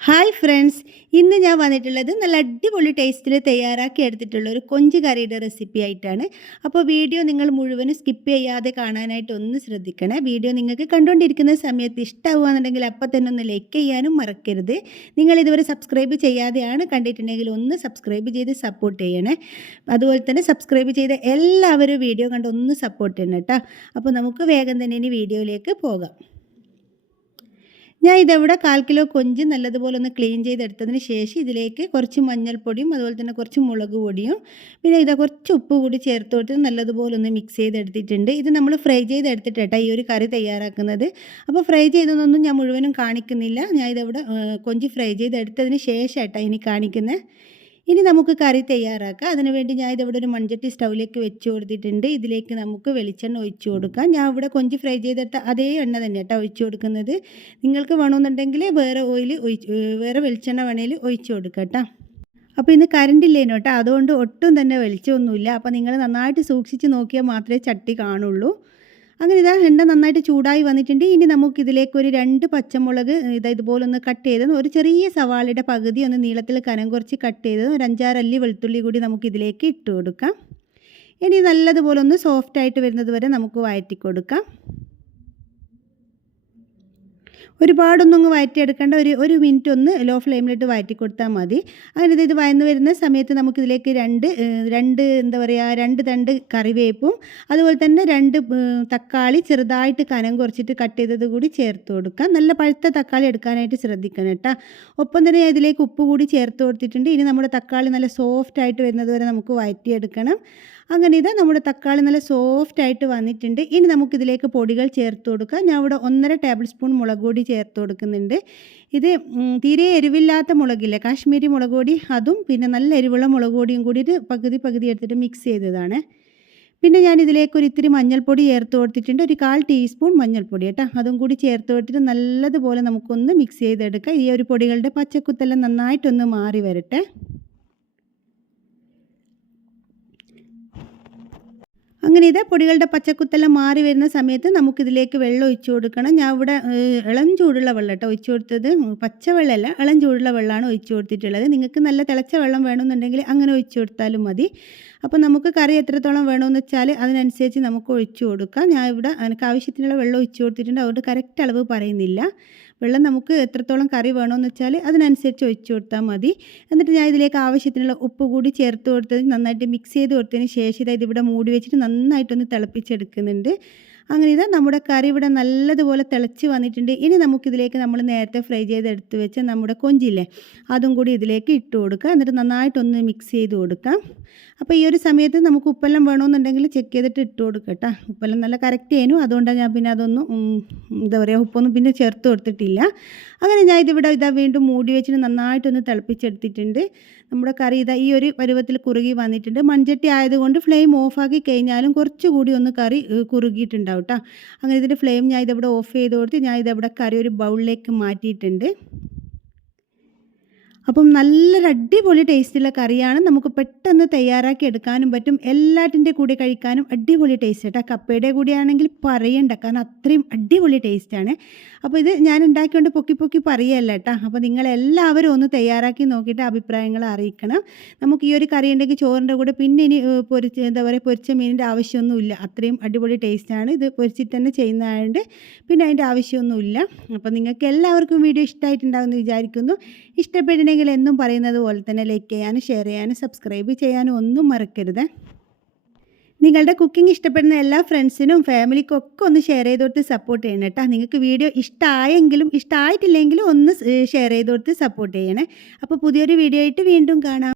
Hi friends ഇന്ന് ഞാൻ വന്നിട്ടുള്ളത് നല്ല അടിപൊളി ടേസ്റ്റിൽ തയ്യാറാക്കി എടുത്തിട്ടുള്ള ഒരു കൊഞ്ച് കറിയുടെ റെസിപ്പി ആയിട്ടാണ്. അപ്പോൾ വീഡിയോ നിങ്ങൾ മുഴുവനും സ്കിപ്പ് ചെയ്യാതെ കാണാനായിട്ട് ഒന്ന് ശ്രദ്ധിക്കണേ. വീഡിയോ നിങ്ങൾക്ക് കണ്ടുകൊണ്ടിരിക്കുന്ന സമയത്ത് ഇഷ്ടമാവുകയാണെന്നുണ്ടെങ്കിൽ അപ്പോൾ തന്നെ ഒന്ന് ലൈക്ക് ചെയ്യാനും മറക്കരുത്. നിങ്ങൾ ഇതുവരെ സബ്സ്ക്രൈബ് ചെയ്യാതെയാണ് കണ്ടിട്ടുണ്ടെങ്കിൽ ഒന്ന് സബ്സ്ക്രൈബ് ചെയ്ത് സപ്പോർട്ട് ചെയ്യണേ. അതുപോലെ തന്നെ സബ്സ്ക്രൈബ് ചെയ്ത എല്ലാവരും വീഡിയോ കണ്ട് ഒന്ന് സപ്പോർട്ട് ചെയ്യണം കേട്ടോ. അപ്പോൾ നമുക്ക് വേഗം തന്നെ ഇനി വീഡിയോയിലേക്ക് പോകാം. ഞാൻ ഇതെവിടെ കാൽ കിലോ കൊഞ്ച് നല്ലതുപോലെ ഒന്ന് ക്ലീൻ ചെയ്തെടുത്തതിന് ശേഷം ഇതിലേക്ക് കുറച്ച് മഞ്ഞൾപ്പൊടിയും അതുപോലെ തന്നെ കുറച്ച് മുളക് പൊടിയും പിന്നെ ഇതാ കുറച്ച് ഉപ്പ് കൂടി ചേർത്ത് കൊടുത്ത് നല്ലതുപോലെ ഒന്ന് മിക്സ് ചെയ്തെടുത്തിട്ടുണ്ട്. ഇത് നമ്മൾ ഫ്രൈ ചെയ്തെടുത്തിട്ടാണ് ഈ ഒരു കറി തയ്യാറാക്കുന്നത്. അപ്പോൾ ഫ്രൈ ചെയ്തതൊന്നും ഞാൻ മുഴുവനും കാണിക്കുന്നില്ല. ഞാൻ ഇതെവിടെ കൊഞ്ച് ഫ്രൈ ചെയ്തെടുത്തതിന് ശേഷമായിട്ടാണ് ഇനി കാണിക്കുന്നത് ഇനി നമുക്ക് കറി തയ്യാറാക്കാം. അതിനുവേണ്ടി ഞാൻ ഇതിവിടെ ഒരു മൺചട്ടി സ്റ്റൗവിലേക്ക് വെച്ച് കൊടുത്തിട്ടുണ്ട്. ഇതിലേക്ക് നമുക്ക് വെളിച്ചെണ്ണ ഒഴിച്ച് കൊടുക്കാം. ഞാൻ ഇവിടെ കൊഞ്ച് ഫ്രൈ ചെയ്തിട്ട് അതേ എണ്ണ തന്നെ കേട്ടോ ഒഴിച്ച് കൊടുക്കുന്നത്. നിങ്ങൾക്ക് വേണമെന്നുണ്ടെങ്കിൽ വേറെ ഓയിൽ ഒഴിച്ച് വേറെ വെളിച്ചെണ്ണ വേണേൽ ഒഴിച്ച് കൊടുക്കാം കേട്ടോ. അപ്പോൾ ഇന്ന് കറണ്ട് ഇല്ലേനോ കേട്ടോ? അതുകൊണ്ട് ഒട്ടും തന്നെ വെളിച്ചമൊന്നുമില്ല. അപ്പോൾ നിങ്ങൾ നന്നായിട്ട് സൂക്ഷിച്ച് നോക്കിയാൽ മാത്രമേ ചട്ടി കാണുള്ളൂ. അങ്ങനെ ഇതാ എണ്ണ നന്നായിട്ട് ചൂടായി വന്നിട്ടുണ്ട്. ഇനി നമുക്ക് ഇതിലേക്ക് ഒരു രണ്ട് പച്ചമുളക് ഇതാ ഇതുപോലെ ഒന്ന് കട്ട് ചെയ്തത് ഒരു ചെറിയ സവാളയുടെ പകുതി ഒന്ന് നീളത്തിൽ കനം കുറച്ച് കട്ട് ചെയ്തത് ഒരു അഞ്ചാറല്ലി വെളുത്തുള്ളി കൂടി നമുക്ക് ഇതിലേക്ക് ഇട്ട് കൊടുക്കാം. ഇനി നല്ലതുപോലെ ഒന്ന് സോഫ്റ്റായിട്ട് വരുന്നത് വരെ നമുക്ക് വഴറ്റി കൊടുക്കാം. ഒരുപാടൊന്നും അങ്ങ് വഴറ്റിയെടുക്കേണ്ട ഒരു ഒരു മിനിറ്റ് ഒന്ന് ലോ ഫ്ലെയിമിലിട്ട് വഴറ്റി കൊടുത്താൽ മതി. അങ്ങനെ ഇത് വയന്ന് വരുന്ന സമയത്ത് നമുക്കിതിലേക്ക് രണ്ട് രണ്ട് എന്താ പറയുക രണ്ട് തണ്ട് കറിവേപ്പും അതുപോലെ തന്നെ രണ്ട് തക്കാളി ചെറുതായിട്ട് കനം കുറച്ചിട്ട് കട്ട് ചെയ്തത് കൂടി ചേർത്ത് കൊടുക്കാം. നല്ല പഴുത്ത തക്കാളി എടുക്കാനായിട്ട് ശ്രദ്ധിക്കണം കേട്ടോ. ഒപ്പം തന്നെ ഇതിലേക്ക് ഉപ്പ് കൂടി ചേർത്ത് കൊടുത്തിട്ടുണ്ട്. ഇനി നമ്മുടെ തക്കാളി നല്ല സോഫ്റ്റ് ആയിട്ട് വരുന്നത് വരെ നമുക്ക് വഴറ്റിയെടുക്കണം അങ്ങനെ ഇത് നമ്മുടെ തക്കാളി നല്ല സോഫ്റ്റ് ആയിട്ട് വന്നിട്ടുണ്ട്. ഇനി നമുക്കിതിലേക്ക് പൊടികൾ ചേർത്ത് കൊടുക്കാം. ഞാൻ ഇവിടെ ഒന്നര ടേബിൾ സ്പൂൺ മുളക് പൊടി ചേർത്ത് കൊടുക്കുന്നുണ്ട്. ഇത് തീരെ എരിവില്ലാത്ത മുളകില്ല? കാശ്മീരി മുളക് പൊടി അതും പിന്നെ നല്ല എരിവുള്ള മുളക് പൊടിയും കൂടിയിട്ട് പകുതി പകുതി എടുത്തിട്ട് മിക്സ് ചെയ്തതാണ്. പിന്നെ ഞാൻ ഇതിലേക്ക് ഒരു ഇത്തിരി മഞ്ഞൾപ്പൊടി ചേർത്ത് കൊടുത്തിട്ടുണ്ട്. ഒരു കാൽ ടീസ്പൂൺ മഞ്ഞൾപ്പൊടി കേട്ടോ. അതും കൂടി ചേർത്ത് കൊടുത്തിട്ട് നല്ലതുപോലെ നമുക്കൊന്ന് മിക്സ് ചെയ്തെടുക്കാം. ഈ ഒരു പൊടികളുടെ പച്ചക്കുത്തെല്ലാം നന്നായിട്ടൊന്ന് മാറി വരട്ടെ. അങ്ങനെ ഇത് പൊടികളുടെ പച്ചക്കുത്തെല്ലാം മാറി വരുന്ന സമയത്ത് നമുക്കിതിലേക്ക് വെള്ളം ഒഴിച്ചു കൊടുക്കണം. ഞാൻ ഇവിടെ ഇളം ചൂടുള്ള വെള്ളം കേട്ടോ ഒഴിച്ചു കൊടുത്തത്. പച്ചവെള്ളമല്ല ഇളം ചൂടുള്ള വെള്ളമാണ് ഒഴിച്ചു കൊടുത്തിട്ടുള്ളത്. നിങ്ങൾക്ക് നല്ല തിളച്ച വെള്ളം വേണമെന്നുണ്ടെങ്കിൽ അങ്ങനെ ഒഴിച്ചു കൊടുത്താലും മതി. അപ്പോൾ നമുക്ക് കറി എത്രത്തോളം വേണമെന്ന് വെച്ചാൽ അതിനനുസരിച്ച് നമുക്ക് ഒഴിച്ചു കൊടുക്കാം. ഞാൻ ഇവിടെ എനിക്ക് ആവശ്യത്തിനുള്ള വെള്ളം ഒഴിച്ചു കൊടുത്തിട്ടുണ്ട്. അതുകൊണ്ട് കറക്റ്റ് അളവ് പറയുന്നില്ല. വെള്ളം നമുക്ക് എത്രത്തോളം കറി വേണമെന്ന് വെച്ചാൽ അതിനനുസരിച്ച് ഒഴിച്ചു കൊടുത്താൽ മതി. എന്നിട്ട് ഞാൻ ഇതിലേക്ക് ആവശ്യത്തിനുള്ള ഉപ്പ് കൂടി ചേർത്ത് കൊടുത്തത് നന്നായിട്ട് മിക്സ് ചെയ്ത് കൊടുത്തതിന് ശേഷം ഇതായത് ഇവിടെ മൂടി വെച്ചിട്ട് നന്നായിട്ടൊന്ന് തിളപ്പിച്ചെടുക്കുന്നുണ്ട്. അങ്ങനെ ഇതാ നമ്മുടെ കറി ഇവിടെ നല്ലതുപോലെ തിളച്ച് വന്നിട്ടുണ്ട്. ഇനി നമുക്കിതിലേക്ക് നമ്മൾ നേരത്തെ ഫ്രൈ ചെയ്തെടുത്ത് വെച്ച നമ്മുടെ കൊഞ്ചില്ലേ അതും കൂടി ഇതിലേക്ക് ഇട്ട് കൊടുക്കുക. എന്നിട്ട് നന്നായിട്ടൊന്ന് മിക്സ് ചെയ്ത് കൊടുക്കാം. അപ്പോൾ ഈ ഒരു സമയത്ത് നമുക്ക് ഉപ്പെല്ലാം വേണമെന്നുണ്ടെങ്കിൽ ചെക്ക് ചെയ്തിട്ട് ഇട്ട് കൊടുക്കുക കേട്ടോ ഉപ്പെല്ലാം നല്ല കറക്റ്റ് ചെയ്യുന്നു അതുകൊണ്ടാണ് ഞാൻ പിന്നെ അതൊന്നും എന്താ പറയുക ഉപ്പൊന്നും പിന്നെ ചേർത്ത് കൊടുത്തിട്ടില്ല. അങ്ങനെ ഞാൻ ഇതിവിടെ ഇതാ വീണ്ടും മൂടി വെച്ചിട്ട് നന്നായിട്ടൊന്ന് തിളപ്പിച്ചെടുത്തിട്ടുണ്ട്. നമ്മുടെ കറി ഇതാ ഈ ഒരു പരുവത്തിൽ കുറുകി വന്നിട്ടുണ്ട്. മൺചട്ടി ആയതുകൊണ്ട് ഫ്ലെയിം ഓഫാക്കി കഴിഞ്ഞാലും കുറച്ചുകൂടി ഒന്ന് കറി കുറുകിയിട്ടുണ്ടാവും കേട്ടോ അങ്ങനെ ഇതിന്റെ ഫ്ലെയിം ഞാൻ ഇതവിടെ ഓഫ് ചെയ്ത് കൊടുത്ത് ഞാൻ ഇതവിടെ കറി ഒരു ബൗളിലേക്ക് മാറ്റിയിട്ടുണ്ട്. അപ്പം നല്ലൊരു അടിപൊളി ടേസ്റ്റുള്ള കറിയാണ്. നമുക്ക് പെട്ടെന്ന് തയ്യാറാക്കി എടുക്കാനും പറ്റും. എല്ലാറ്റിന്റെ കൂടെ കഴിക്കാനും അടിപൊളി ടേസ്റ്റ് കേട്ടോ കപ്പയുടെ കൂടെയാണെങ്കിൽ പറയണ്ട. കാരണം അത്രയും അടിപൊളി ടേസ്റ്റാണ് അപ്പോൾ ഇത് ഞാൻ ഉണ്ടാക്കിക്കൊണ്ട് പൊക്കി പൊക്കി പറയല്ല കേട്ടോ അപ്പോൾ നിങ്ങളെല്ലാവരും ഒന്ന് തയ്യാറാക്കി നോക്കിയിട്ട് അഭിപ്രായങ്ങൾ അറിയിക്കണം. നമുക്ക് ഈ ഒരു കറി ഉണ്ടെങ്കിൽ ചോറിന്റെ കൂടെ പിന്നെ ഇനി പൊരിച്ച് എന്താ പറയുക പൊരിച്ച മീനിന്റെ ആവശ്യമൊന്നുമില്ല. അത്രയും അടിപൊളി ടേസ്റ്റാണ് ഇത് പൊരിച്ചിട്ട് തന്നെ ചെയ്യുന്നതായതുകൊണ്ട് പിന്നെ അതിന്റെ ആവശ്യമൊന്നുമില്ല. അപ്പോൾ നിങ്ങൾക്ക് എല്ലാവർക്കും വീഡിയോ ഇഷ്ടമായിട്ടുണ്ടാകുമെന്ന് വിചാരിക്കുന്നു. ഇഷ്ടപ്പെട്ടിട്ടുണ്ടെങ്കിൽ ഉണ്ടെങ്കിൽ എന്നും പറയുന്നത് പോലെ തന്നെ ലൈക്ക് ചെയ്യാനും ഷെയർ ചെയ്യാനും സബ്സ്ക്രൈബ് ചെയ്യാനും ഒന്നും മറക്കരുത്. നിങ്ങളുടെ കുക്കിംഗ് ഇഷ്ടപ്പെടുന്ന എല്ലാ ഫ്രണ്ട്സിനും ഫാമിലിക്കും ഒക്കെ ഒന്ന് ഷെയർ ചെയ്ത് കൊടുത്ത് സപ്പോർട്ട് ചെയ്യണം കേട്ടോ. നിങ്ങൾക്ക് വീഡിയോ ഇഷ്ടമായെങ്കിലും ഇഷ്ടമായിട്ടില്ലെങ്കിലും ഒന്ന് ഷെയർ ചെയ്ത് കൊടുത്ത് സപ്പോർട്ട് ചെയ്യണേ. അപ്പോൾ പുതിയൊരു വീഡിയോ ആയിട്ട് വീണ്ടും കാണാം.